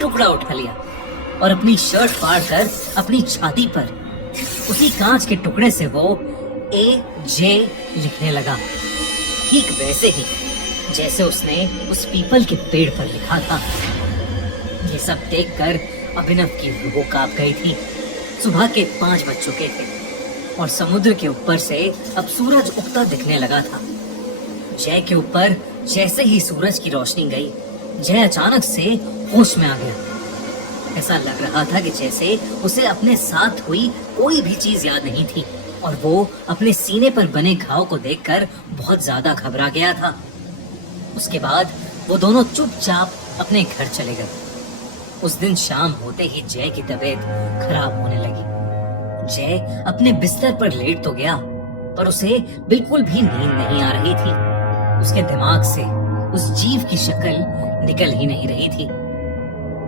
टुकड़ा उठा लिया और अपनी शर्ट फाड़कर अपनी छाती पर उसी कांच के टुकड़े से वो AJ लिखने लगा, ठीक वैसे ही जैसे उसने उस पीपल के पेड़ पर लिखा था। ये सब देखकर अभिनव की रूह कांप गई थी। सुबह के 5 बज चुके थे और समुद्र के ऊपर से अब सूरज उगता दिखने लगा था। जय के ऊपर जैसे ही सूरज की रोशनी गई, जय अचानक से होश में आ गया। ऐसा लग रहा था कि जैसे उसे अपने साथ हुई कोई भी चीज याद नहीं थी और वो अपने सीने पर बने घाव को देखकर बहुत ज्यादा घबरा गया था। उसके बाद वो दोनों चुपचाप अपने घर चले गए। उस दिन शाम होते ही जय की तबीयत खराब होने लगी। जय अपने बिस्तर पर लेट तो गया, पर उसे बिल्कुल भी नींद नहीं आ रही थी। उसके दिमाग से उस जीव की शक्ल निकल ही नहीं रही थी।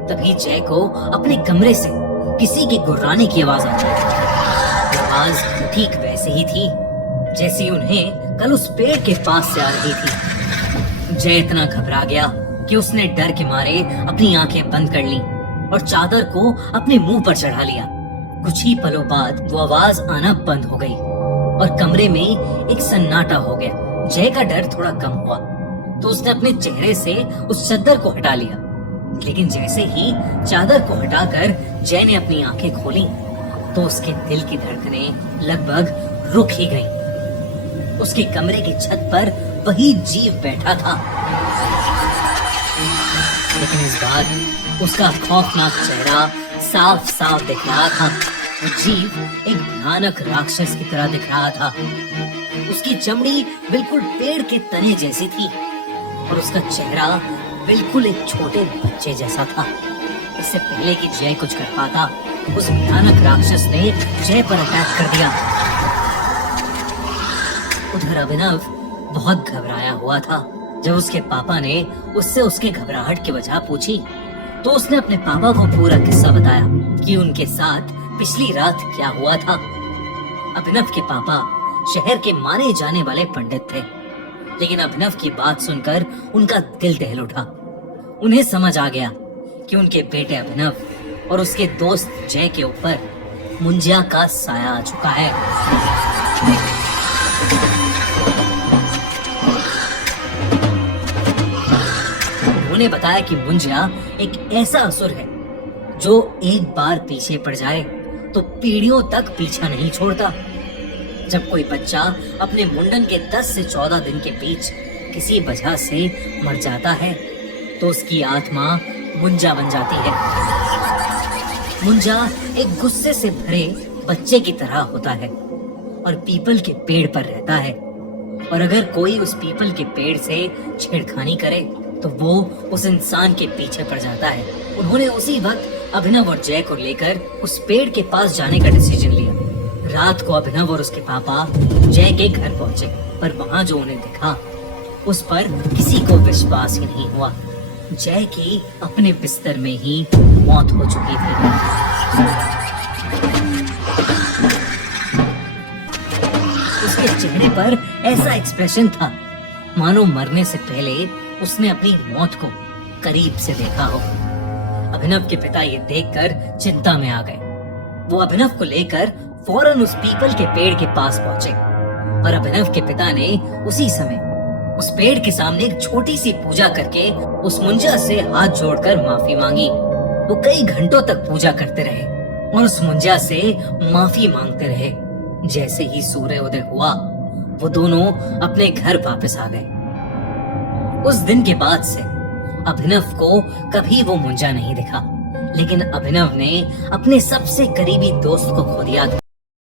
तभी जय को अपने कमरे से किसी के गुर्राने की आवाज आई। आवाज ठीक वैसे ही थी जैसी उन्हें कल उस पेड़ के पास से आ रही थी। जय इतना घबरा गया कि उसने डर के मारे अपनी आंखें बंद कर लीं और चादर को अपने मुंह पर चढ़ा लिया। कुछ ही पलों बाद वो आवाज आना बंद हो गई और कमरे में एक सन्नाटा हो गया। जय का डर थोड़ा कम हुआ तो उसने अपने चेहरे से उस चादर को हटा लिया, लेकिन जैसे ही चादर को हटाकर जय ने अपनी आंखें खोली तो उसके दिल की धड़कनें लगभग रुक ही गईं। उसके कमरे की छत पर वही जीव बैठा था, लेकिन इस बार उसका खौफनाक चेहरा साफ साफ दिख रहा था। वो जीव एक भयानक राक्षस की तरह दिख रहा था। उसकी चमड़ी बिल्कुल पेड़ के तने जैसी थी और उसका चेहरा बिल्कुल एक छोटे बच्चे जैसा था। इससे पहले कि जय कुछ कर पाता, उस भयानक राक्षस ने जय पर अटैक कर दिया। उधर अभिनव बहुत घबराया हुआ था। जब उसके पापा ने उससे उसके घबराहट की वजह पूछी तो उसने अपने पापा को पूरा किस्सा बताया कि उनके साथ पिछली रात क्या हुआ था। अभिनव के पापा शहर के माने जाने वाले पंडित थे, लेकिन अभिनव की बात सुनकर उनका दिल दहल उठा। उन्हें समझ आ गया कि उनके बेटे अभिनव और उसके दोस्त जय के ऊपर मुंजिया का साया आ चुका है। उन्हें बताया कि मुंजिया एक ऐसा असुर है जो एक बार पीछे पड़ जाए तो पीढ़ियों तक पीछा नहीं छोड़ता। जब कोई बच्चा अपने मुंडन के 10 से 14 दिन के बीच किसी वजह से मर जाता है तो उसकी आत्मा मुंजा बन जाती है। मुंजा एक गुस्से से भरे बच्चे की तरह होता है और पीपल के पेड़ पर रहता है, और अगर कोई उस पीपल के पेड़ से छेड़खानी करे तो वो उस इंसान के पीछे पड़ जाता है। उन्होंने उसी वक्त अभिनव और जय को लेकर उस पेड़ के पास जाने का डिसीजन लिया। रात को अभिनव और उसके पापा जय के घर पहुंचे, पर वहां जो उन्हें दिखा उस पर किसी को विश्वास ही नहीं हुआ। जय की अपने बिस्तर में ही मौत हो चुकी थी। उसके चेहरे पर ऐसा एक्सप्रेशन था मानो मरने से पहले उसने अपनी मौत को करीब से देखा हो। अभिनव के पिता ये देखकर चिंता में आ गए। वो अभिनव को लेकर फौरन उस पीपल के पेड़ के पास पहुंचे और अभिनव के पिता ने उसी समय उस पेड़ के सामने एक छोटी सी पूजा करके उस मुंजा से हाथ जोड़कर माफी मांगी। वो कई घंटों तक पूजा करते रहे और उस मुंजा से माफी मांगते रहे। जैसे ही सूर्य उदय हुआ वो दोनों अपने घर वापस आ गए। उस दिन के बाद से अभिनव को कभी वो मुंजा नहीं दिखा, लेकिन अभिनव ने अपने सबसे करीबी दोस्त को खो दिया।